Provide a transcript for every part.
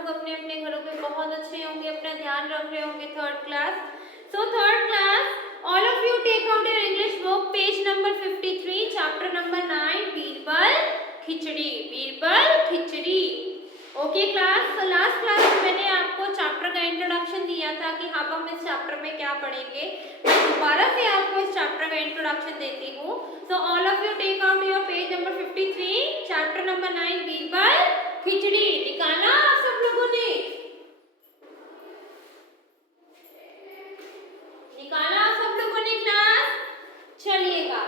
लोग अपने अपने घरों पे बहुत अच्छे होंगे, अपना ध्यान रख रहे होंगे। Third class, so third class, all of you take out your English book, page number 53, chapter number 9, Birbal khichdi, Birbal khichdi. Okay class, तो लास्ट क्लास में मैंने आपको चैप्टर का इंट्रोडक्शन दिया था कि अब हम इस चैप्टर में क्या पढ़ेंगे। मैं दोबारा से आपको इस चैप्टर का इंट्रोडक्शन देती हूँ। So all of you take out your page number 53, chapter number 9, Birbal Khichdi. निकाला सब लोगों ने? निकाला सब लोगों ने क्लास? चलिएगा,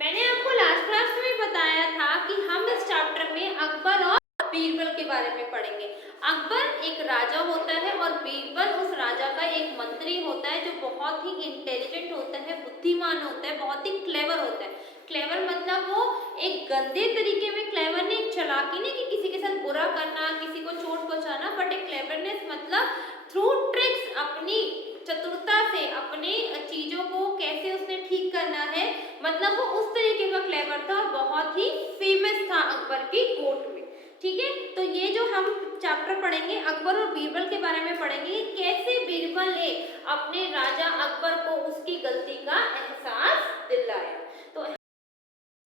मैंने आपको लास्ट क्लास में बताया था कि हम इस चैप्टर में अकबर और बीरबल के बारे में पढ़ेंगे। अकबर एक राजा होता है और बीरबल उस राजा का एक मंत्री होता है जो बहुत ही इंटेलिजेंट होता है, बुद्धिमान होता है, बहुत ही क्लेवर होता है। क्लेवर मतलब वो एक गंदे तरीके में क्लेवर नहीं, एक चालाकी नहीं कि किसी के साथ बुरा करना, किसी को चोट पहुंचाना, बट एक क्लेवरनेस मतलब थ्रू ट्रिक्स, अपनी चतुरता से अपने चीजों को कैसे उसने ठीक करना है, मतलब वो उस तरीके का क्लेवर था और बहुत ही फेमस था अकबर की कोर्ट में। ठीक है, तो ये जो हम चैप्टर पढ़ेंगे अकबर और बीरबल के बारे में पढ़ेंगे, कैसे बीरबल ने अपने राजा अकबर को उसकी गलती का एहसास दिलाया। तो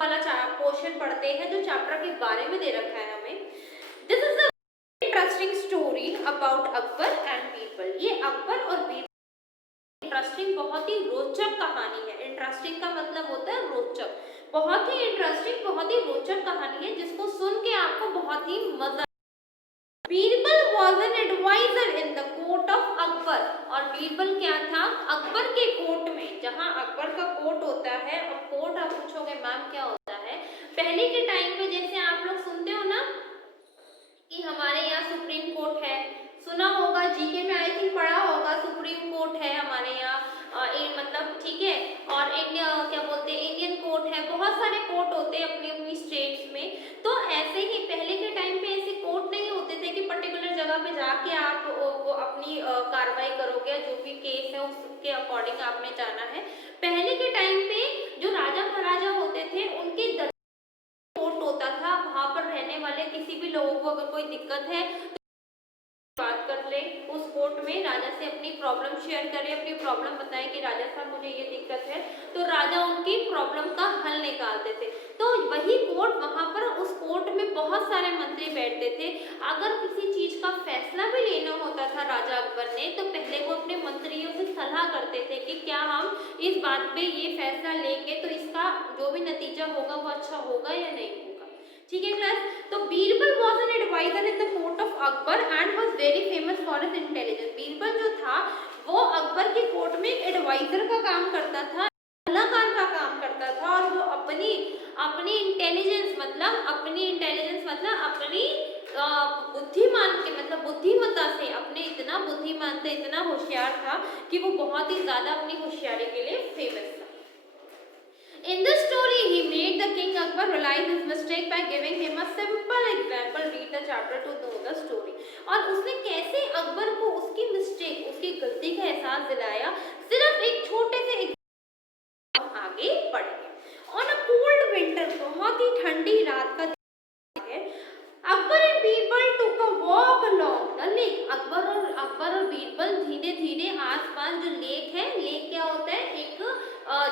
वाला पोर्शन पढ़ते हैं जो चैप्टर के बारे में दे रखा है हमें। This is a interesting story about Akbar and Birbal. ये अकबर और बीरबल इंटरेस्टिंग, बहुत ही रोचक कहानी है। इंटरेस्टिंग का मतलब होता है रोचक, बहुत ही इंटरेस्टिंग, बहुत ही रोचक कहानी है जिसको सुन के आपको बहुत ही मजा। Birbal was an advisor in the court of Akbar, और बीरबल क्या था अकबर के कोर्ट में, जहां अकबर का कोर्ट होता है। अब कोर्ट आप पूछोगे मैम क्या होता है, पहले के टाइम पे जैसे आप लोग सुनते हो ना कि हमारे यहाँ सुप्रीम कोर्ट है, सुना होगा, जीके में आई थिंक पढ़ा होगा, सुप्रीम कोर्ट है हमारे यहाँ, मतलब ठीक है। और इंडिया क्या बोलते हैं, इंडियन कोर्ट है, बहुत सारे कोर्ट होते हैं अपनी अपनी स्टेट्स में। तो ऐसे ही पहले के टाइम पे ऐसे कोर्ट नहीं होते थे कि पर्टिकुलर जगह पे जाके आप वो अपनी कार्रवाई करोगे, जो भी केस है उसके अकॉर्डिंग आपने जाना है। पहले के टाइम पे जो राजा महाराजा होते थे उनके कोर्ट होता था, वहां पर रहने वाले किसी भी लोगों को अगर कोई दिक्कत है बात कर ले उस कोर्ट में, राजा से अपनी प्रॉब्लम शेयर करे, अपनी प्रॉब्लम बताए कि राजा साहब मुझे ये दिक्कत है, तो राजा उनकी प्रॉब्लम का हल निकालते थे। तो वही कोर्ट, वहां पर उस कोर्ट में बहुत सारे मंत्री बैठते थे। अगर किसी चीज का फैसला भी लेना होता था राजा अकबर ने, तो पहले वो अपने मंत्रियों से सलाह करते थे कि क्या हम इस बात पे ये फैसला लेंगे तो इसका जो भी नतीजा होगा वो अच्छा होगा या नहीं होगा। ठीक है क्लास, तो Birbal was an advisor in the court of Akbar and was very famous for his intelligence. Birbal जो था वो अकबर के कोर्ट में एक एडवाइजर का काम करता था, सलाहकार का काम करता था, और वो अपनी अपनी इंटेलिजेंस मतलब अपनी बुद्धिमान के मतलब बुद्धिमत्ता से, अपने इतना बुद्धिमान था, इतना होशियार था कि वो बहुत ही ज्यादा अपनी होशियारी के लिए फेमस था। In this story, he made the king Akbar realize his mistake by giving him a simple example. Read the chapter to know the story. और उसने कैसे अकबर को उसकी मिस्टेक, उसकी गलती का एहसास दिलाया, सिर्फ एक छोटे से आगे बढ़ेंगे। On a cold winter, बहुत ही ठंडी रात का दिन है, Akbar and Birbal took a walk along the lake. Akbar और बीरबल धीरे धीरे आसपास जो लेक है, लेक क्या होता है, एक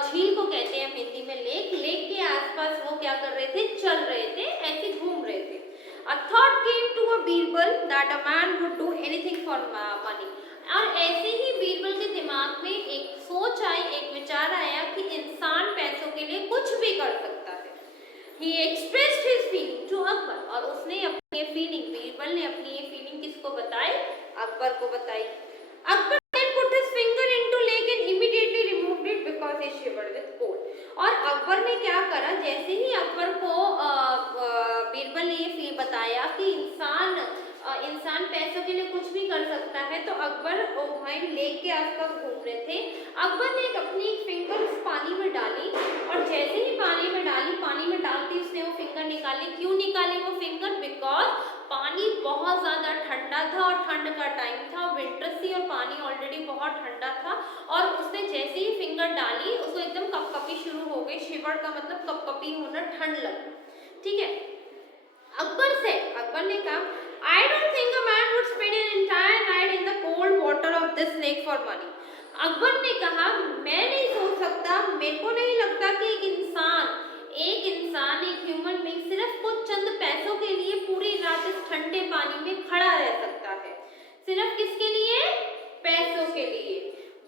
झील को कहते हैं हिंदी में लेक, लेक के आसपास वो क्या कर रहे थे, चल रहे थे, ऐसे घूम रहे थे। A thought came to a Birbal that a man would do anything for money. और ऐसे ही बीरबल के दिमाग में एक सोच आई, एक विचार आया कि इंसान पैसों के लिए कुछ भी कर सकता है। He expressed his feeling to Akbar, और उसने अपनी फीलिंग, बीरबल ने अपनी ये फीलिंग किसको बताई, अकबर को बताई। Akbar then put his finger into lake and immediately removed it because he shivered with cold. और अकबर ने क्या करा, जैसे ही अकबर को बीरबल ने ये बताया कि इंसान पैसों के लिए कुछ भी कर सकता है, तो अकबर वहीं लेक के आसपास घूम रहे थे। अकबर ने अपनी फिंगर उस पानी में डाली, और जैसे ही पानी में डाली, पानी में डालती उसने वो फिंगर निकाली। क्यों निकाली वो फिंगर, बिकॉज पानी बहुत ज़्यादा ठंडा था और ठंड का टाइम था, विंटर थी और पानी ऑलरेडी बहुत ठंडा था। और उसने जैसे ही फिंगर डाली उसको एकदम कपकपी शुरू हो गई। शिवर का मतलब कपकपी होना, ठंड लगना। ठीक है, अकबर ने कहा I don't think a man would spend an entire night in the cold water of this lake for money. Akbar ने कहा मैं नहीं सोच सकता, मेरे को नहीं लगता कि एक ह्यूमन बीइंग सिर्फ कुछ चंद पैसों के लिए पूरी रात इस ठंडे पानी में खड़ा रह सकता है। सिर्फ किसके लिए? पैसों के लिए।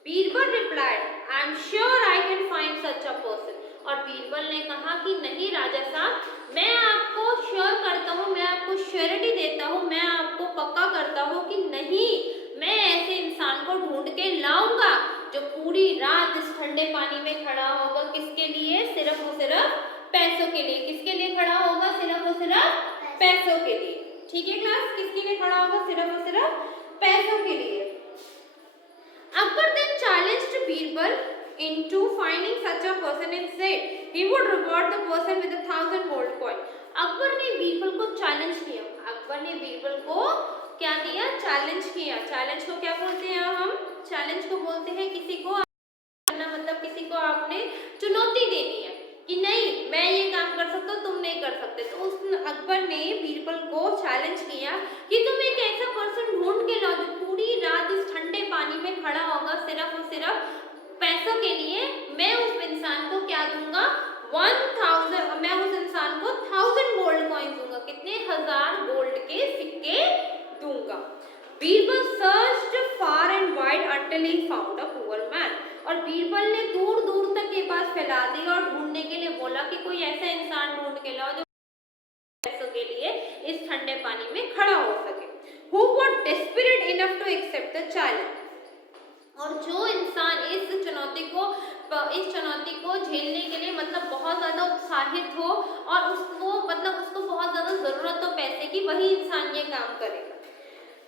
Birbal replied I am sure I can find such a person. और बीरबल ने कहा कि नहीं राजा साहब, मैं आपको श्योर करता हूँ, मैं आपको श्योरिटी देता हूँ, मैं आपको पक्का करता हूँ कि नहीं, मैं ऐसे इंसान को ढूंढ के लाऊंगा जो पूरी रात इस ठंडे पानी में खड़ा होगा। किसके लिए? सिर्फ और सिर्फ पैसों के लिए। किसके लिए खड़ा होगा? सिर्फ और सिर्फ पैसों के लिए। ठीक है क्लास, किसके लिए खड़ा होगा? सिर्फ और सिर्फ पैसों के लिए। Akbar then challenged Birbal into finding such a person and said he would reward the person with 1,000 gold coin. Akbar ने बीरबल को चैलेंज किया। अकबर ने बीरबल को क्या दिया? चैलेंज किया। चैलेंज को क्या बोलते हैं हम? चैलेंज को बोलते हैं किसी को मतलब किसी को आपने चुनौती देनी है कि नहीं मैं ये काम कर सकता हूँ, तुम नहीं कर सकते। तो उस अकबर ने बीरबल को चैलेंज किया कि तुम एक ऐसा पर्सन ढूंढ के लाओ जो पूरी रात इस ठंडे पानी में खड़ा होगा सिर्फ और सिर्फ पैसों के लिए। मैं उस इंसान को क्या दूंगा? 1000, मैं उस इंसान को 1000 गोल्ड कॉइन दूंगा। कितने? 1000 गोल्ड के सिक्के दूंगा। Birbal searched far and wide until he found a poor man. और बीरबल ने दूर दूर तक ये बात फैला दी और ढूंढने के लिए बोला कि कोई ऐसा इंसान ढूंढ के लाओ जो पैसों के लिए इस ठंडे पानी में खड़ा हो सके। Who was desperate enough to accept the challenge. और जो इंसान इस चुनौती को झेलने के लिए मतलब बहुत ज़्यादा उत्साहित हो और उसको बहुत ज़्यादा ज़रूरत हो पैसे की, वही इंसान ये काम करेगा।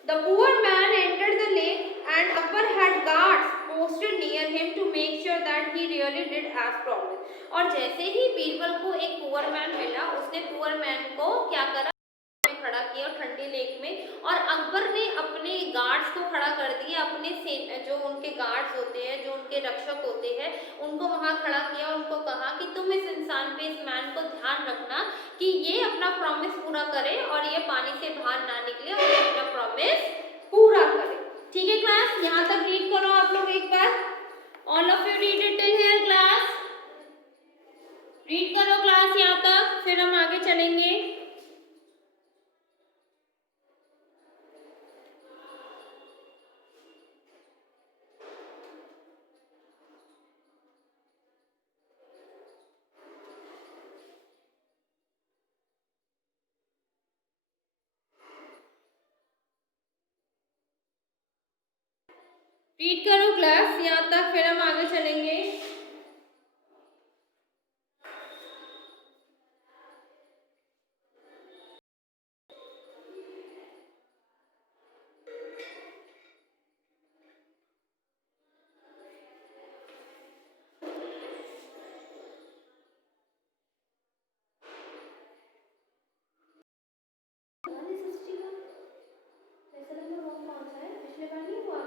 The poor man entered the lake and Akbar had guards posted near him to make sure that he really did as promised. और जैसे ही बीरबल को एक पुअर मैन मिला, उसने पुअर मैन को क्या करा? खड़ा किया ठंडी लेक में। और अकबर ने अपने गार्ड्स को खड़ा कर दिया, अपने जो उनके गार्ड्स होते हैं, जो उनके रक्षक होते हैं, उनको वहां खड़ा किया। उनको कहा कि तुम इस इंसान पे, इस मैन को ध्यान रखना कि ये अपना प्रॉमिस पूरा करे और ये पानी से बाहर ना निकले और ये अपना प्रॉमिस पूरा करे। ठीक है क्लास, यहाँ तक रीड करो आप लोग एक बार। All of you read it till here class. Read करो क्लास यहाँ तक, फिर हम आगे चलेंगे। रीड करो क्लास यहाँ तक, फिर हम आगे चलेंगे। पिछले बार नहीं हुआ?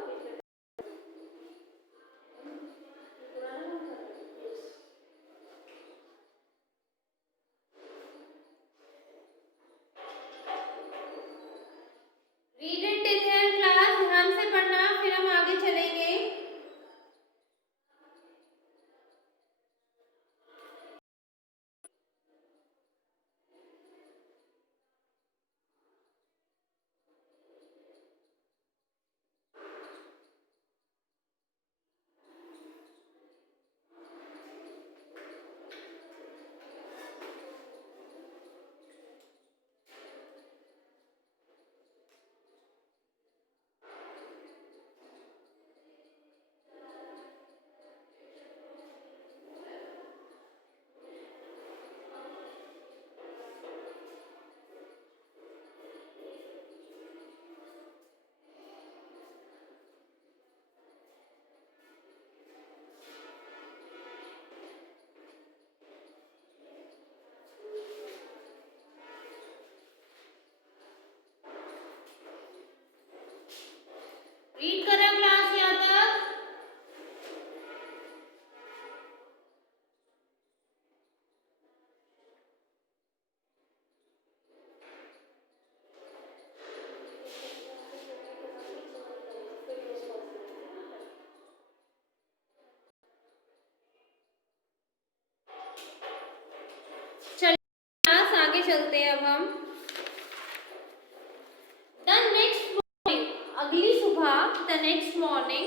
चलते हैं अब हम। द नेक्स्ट मॉर्निंग, अगली सुबह, the next morning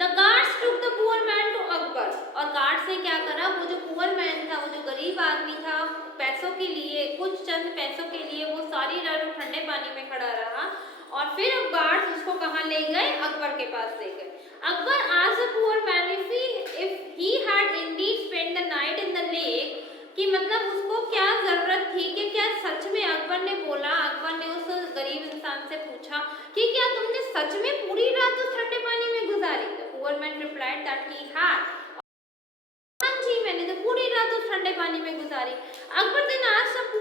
the guards took the poor man to Akbar. और गार्ड्स ने क्या करा, वो जो पुअर मैन था, वो जो गरीब आदमी था, पैसों के लिए, कुछ चंद पैसों के लिए वो सारी रात ठंडे पानी में खड़ा रहा। और फिर गार्ड्स उसको कहाँ ले गए, अकबर के पास ले गए। Akbar asked the poor man if he had Indeed spent the night in the lake, कि मतलब उसको क्या जरूरत थी, कि क्या सच में, अकबर ने बोला, अकबर ने उस गरीब इंसान से पूछा कि क्या तुमने सच में पूरी रात उस ठंडे पानी में गुजारी? The poor man replied that he had, हाँ जी मैंने तो पूरी रात उस ठंडे पानी में गुजारी। Akbar then asked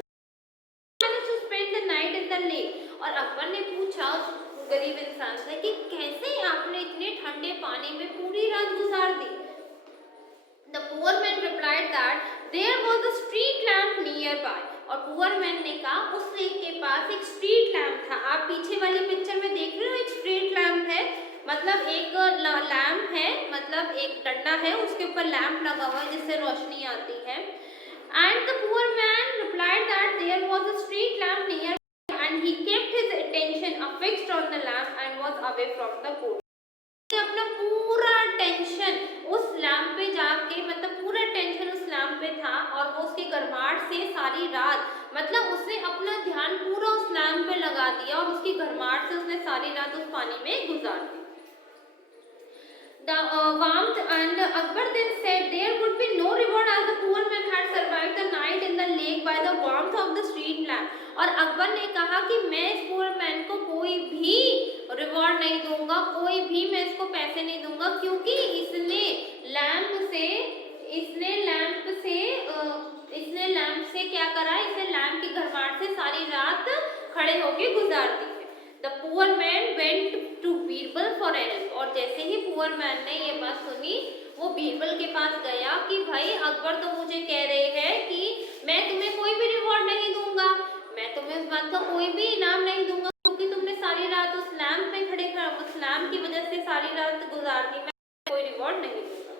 to spend the night in the lake. और अकबर ने पूछा उस गरीब इंसान से कि कैसे आपने इतने ठंडे पानी में पूरी रात गुजार दी? The poor man replied that there was a street lamp nearby। और पुअर मैन ने कहा उस लेक के पास एक स्ट्रीट लैम्प था। आप पीछे वाली पिक्चर में देख रहे हो, एक स्ट्रीट लैम्प है, मतलब एक लैम्प है, मतलब एक डंडा है, उसके ऊपर लैम्प लगा हुआ है जिससे रोशनी आती है। And the poor man replied that there was a street lamp nearby and he kept his attention affixed on the lamp and was away from the boat। अपना पूरा टेंशन उस लैम्प पे जाके, मतलब पूरा टेंशन उस लैम्प पे था, और वो उसकी गर्माहट से सारी रात, मतलब उसने अपना ध्यान पूरा उस लैम्प पे लगा दिया और उसकी गर्माहट से उसने सारी रात उस पानी में गुजार दी। The warmth and Akbar then said there would be no reward as the poor man had survived the night in the lake by the warmth of the street lamp। और अकबर ने कहा कि मैं इस पुअर मैन को कोई भी reward नहीं दूंगा, कोई भी मैं इसको पैसे नहीं दूंगा, क्योंकि इसने लैंप से क्या करा, इसने लैंप की गर्माहट से सारी रात खड़े होके गुजार दी है। The poor man went to Birbal for help. और जैसे ही पुअर मैन ने ये बात सुनी, वो बीरबल के पास गया कि भाई अकबर तो मुझे कह रहे हैं कि मैं तुम्हें कोई भी रिवॉर्ड नहीं दूंगा, मैं तुम्हें उस बात का कोई भी इनाम नहीं दूंगा, क्योंकि तुमने सारी रात उस लैम्प में खड़े उस लैम्प की वजह से सारी रात गुजार दी, मैं कोई रिवॉर्ड नहीं दूंगा।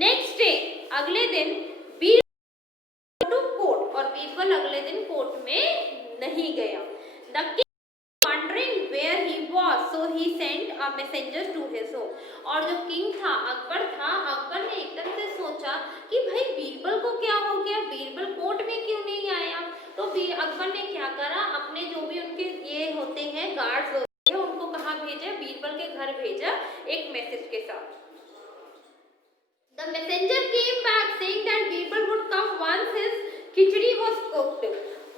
नेक्स्ट डे, अगले दिन बीरबल टू कोर्ट। और बीरबल अगले दिन कोर्ट में नहीं गया। The wondering where he was, so he sent a messenger to his home। और जो किंग था, अकबर था, अकबर ने एकदम से सोचा कि भाई बीरबल को क्या हो गया, बीरबल कोर्ट में क्यों नहीं आया? तो अकबर ने क्या करा, अपने जो भी उनके ये होते हैं गार्ड्स होते हैं, उनको कहाँ भेजा, बीरबल के घर भेजा एक मैसेज के साथ। The messenger came back saying that Birbal would come once his khichdi was cooked।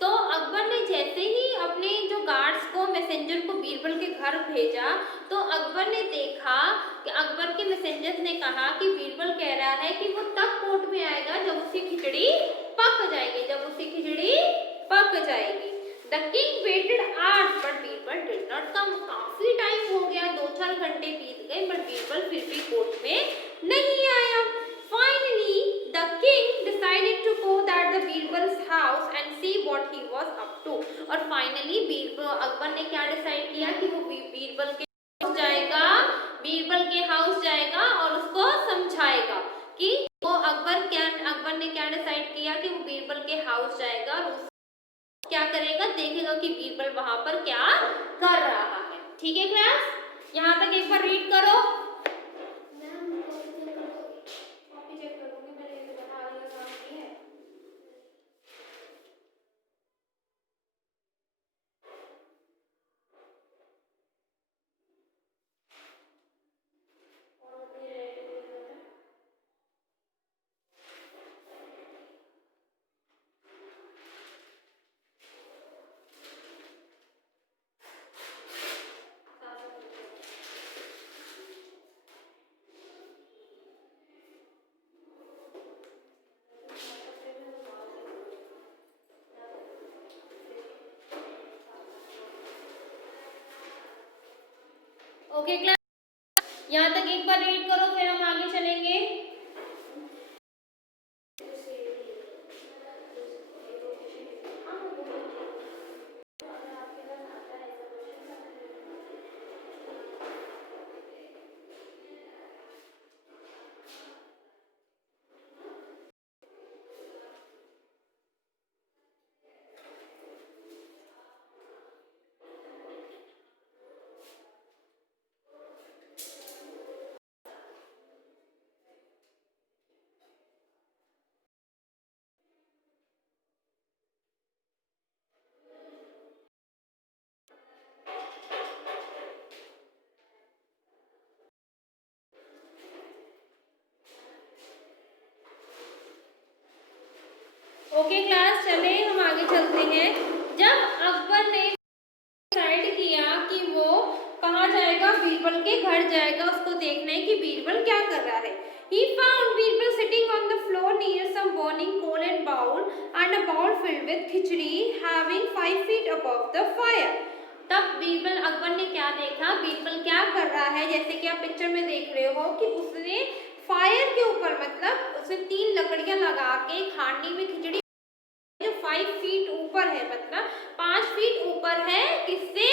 तो अकबर ने जैसे ही अपने जो गार्ड्स को, मैसेंजर को बीरबल के घर भेजा, तो अकबर ने देखा कि अकबर के मैसेंजर्स ने कहा कि बीरबल कह रहा है कि वो तब कोर्ट में आएगा जब उसकी खिचड़ी पक जाएगी, जब उसकी खिचड़ी पक जाएगी। The king waited hours but Birbal did not come. काफी टाइम हो गया, 2-4 घंटे बीत गए, बट बीरबल फिर भी कोर्ट में नहीं आया। Finally, the king decided to go at the Birbal's house and see what he was up to। और finally अकबर ने क्या डिसाइड किया कि वो बीरबल के हाउस जाएगा, बीरबल के हाउस जाएगा और उसको समझाएगा कि वो अकबर ने क्या डिसाइड किया कि वो बीरबल के हाउस जाएगा और क्या करेगा, देखेगा कि बीरबल वहां पर क्या कर रहा है। ठीक है क्लास, यहाँ तक एक बार रीड करो। ओके क्लास, यहाँ तक एक बार रीड करो, फिर हम आगे चलेंगे। ओके क्लास, चले हम आगे चलते हैं। जब अकबर ने डिसाइड किया कि वो कहाँ जाएगा, बीरबल के घर जाएगा उसको देखने कि बीरबल क्या कर रहा है। He found Birbal sitting on the floor near some burning coal and bowl and a bowl filled with khichdi having 5 feet above the fire. तब बीरबल अकबर ने क्या देखा, बीरबल क्या कर रहा है, जैसे कि आप पिक्चर में देख रहे हो कि उसने फायर के ऊपर, मतलब उसने 3 लकड़ियां लगा के हांडी में खिचड़ी जो 5 फीट ऊपर है, मतलब 5 फीट ऊपर है, किससे,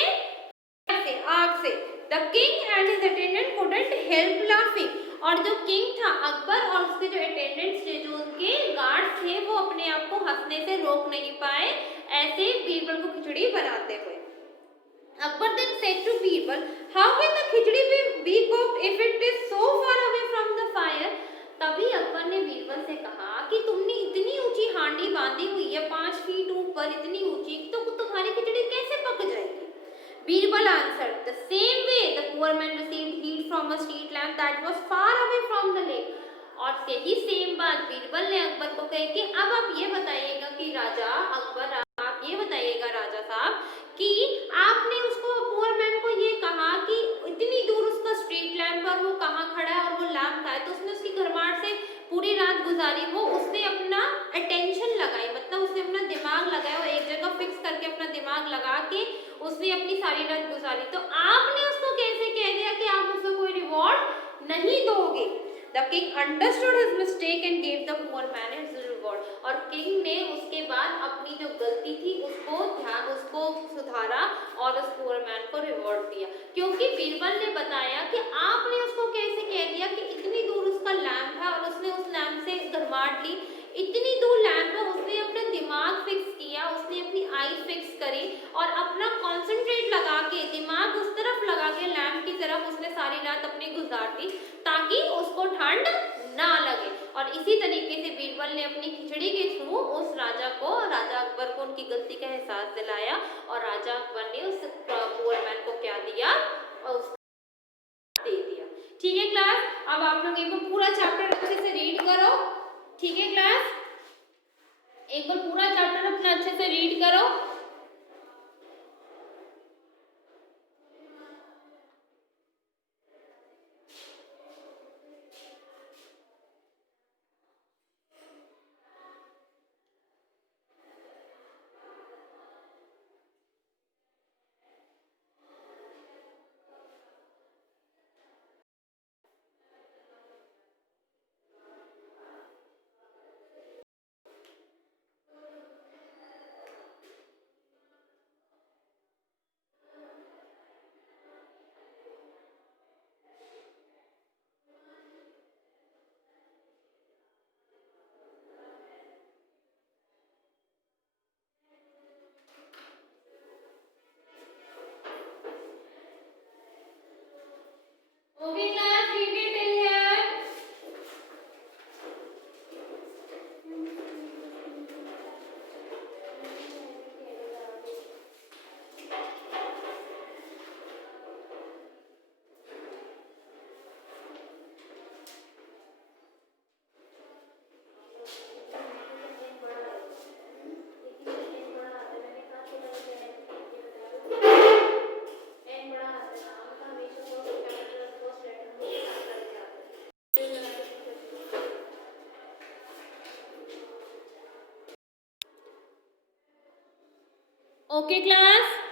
आग से। The king and his attendant couldn't help laughing, और जो किंग था अकबर और उसके जो अटेंडेंट्स थे, जो उनके गार्ड्स थे, वो अपने आप को हंसने से रोक नहीं पाए ऐसे बीरबल को खिचड़ी बनाते हुए। Akbar then said to Birbal, "How can the khichdi be cooked if it is so far away from the fire?" तभी अकबर ने बीरबल से कहा कि तुमने इतनी ऊंची हांडी बांधी हुई है 5 फीट ऊपर, इतनी ऊंची, तो तुम्हारी खिचड़ी कैसे पक जाएगी। Birbal answered, "The same way the poor man received heat from a street lamp that was far away from the lake." और यही सेम बात बीरबल ने अकबर को कही कि अब आप ये बताइएगा कि राजा अकबर, आप ये बताइएगा राजा साहब कि आपने उसको, पुअर मैन को ये कहा कि इतनी दूर उसका स्ट्रीट लैम्प पर वो कहाँ खड़ा है और वो लैम्प का है, तो उसने उसकी घरमाट से पूरी रात गुजारी, वो उसने अपना अटेंशन लगाई, मतलब उसने अपना दिमाग लगाया और एक जगह फिक्स करके अपना दिमाग लगा के उसने अपनी सारी रात गुजारी, तो आपने उसको कैसे कह दिया कि आप उसको कोई रिवॉर्ड नहीं दोगे। The king understood his mistake and gave the poor man his reward. और किंग ने उसके बाद अपनी जो गलती थी उसको सुधारा और उस पुअर मैन को रिवॉर्ड दिया, क्योंकि बीरबल ने बताया कि आपने उसको कैसे कह दिया कि इतनी दूर उसका लैम्प है और उसने उस लैम्प से गरमाट ली, इतनी दूर लैम्प है, उसने अपना दिमाग फिक्स किया, उसने अपनी आई फिक्स करी और अपना कॉन्सेंट्रेट लगा के, दिमाग उस तरफ लगा के लैम्प की तरफ उसने सारी रात अपनी गुजार दी ताकि उसको ठंड ना लगे। और इसी तरीके से बीरबल ने अपनी खिचड़ी के थ्रू उस राजा अकबर को उनकी गलती का एहसास दिलाया और राजा अकबर ने उस पुअर मैन को क्या दिया, और दे दिया। ठीक है क्लास, अब आप लोग एक बार पूरा चैप्टर अच्छे से रीड करो। ठीक है क्लास, एक बार पूरा चैप्टर अपना अच्छे से रीड करो। Okay class, read it till here. Okay class,